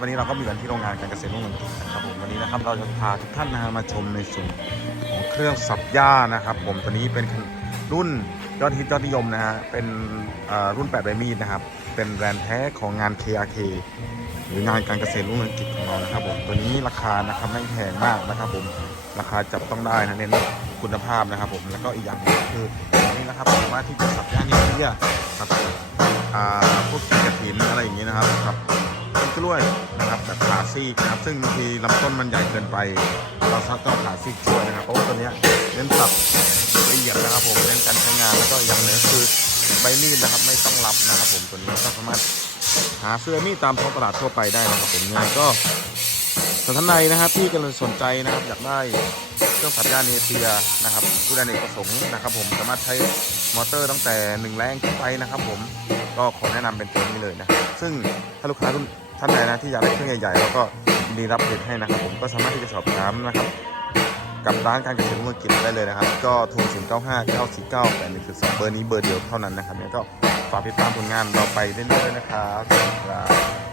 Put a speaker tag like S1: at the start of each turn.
S1: วันนี้เราก็มีกันที่โรงงานการเกษตรรุ่งเรืองกิจนะครับผมวันนี้นะครับเราจะพาทุกท่านนะมาชมในส่วนของเครื่องสับหญ้านะครับ ผมตัวนี้เป็นรุ่นยอดฮิตยอดนิยมนะฮะเป็นรุ่น8ใบมีดนะครับเป็นแบรนด์แท้ของงาน KRK หรืองานการเกษตรรุ่งเรืองกิจของเรานะครับผมตัวนี้ราคานะครับไม่แพงมากนะครับ ผมราคาจับต้องได้นะเน้นคุณภาพนะครับ ผมแล้วก็อีกอย่างหนึงคือตัวนี้นะครับสามารถที่จะสับหญ้านี่เพี้ยครับอ่าพวก กล้วยนะครับแบบขาซีกนะครับซึ่งบางทีลำต้นมันใหญ่เกินไป เราต้องขาซีกช่วยนะครับเพราะว่าตัวเนี้ยเน้นสับละเอียดนะครับผมเน้นการใช้งานแล้วก็อย่างหนึ่งคือใบมีดนะครับไม่ต้องรับนะครับผมตัวนี้ก็สามารถหาซื้อมีดตามท้องตลาดทั่วไปได้นะครับผมยังไงก็ส่วนท่านใดนะครับที่กำลังสนใจนะครับอยากได้เครื่องสับหญ้าเนเปียนะครับผู้ใดในประสงค์นะครับ ผมสามารถใช้มอเตอร์ตั้งแต่หนึ่งแรงขึ้นไปนะครับ ผมก็ขอแนะนำเป็นตัวนี้เลยนะซึ่งถ้าลูกค้ารุ่น ท่านใดนะที่อยากได้เครื่องใหญ่ๆแล้วก็มีรับผลิตให้นะครับ ผมก็สามารถที่จะสอบถามนะครับ กับร้านการเกษตรเมืองกิจได้เลยนะครับ ก็โทร 0 9 5 9 4 9 8 1 2เบอร์นี้เบอร์เดียวเท่านั้นนะครับเนี่ยก็ฝากติดตามผลงานเราไปเรื่อยๆนะครับ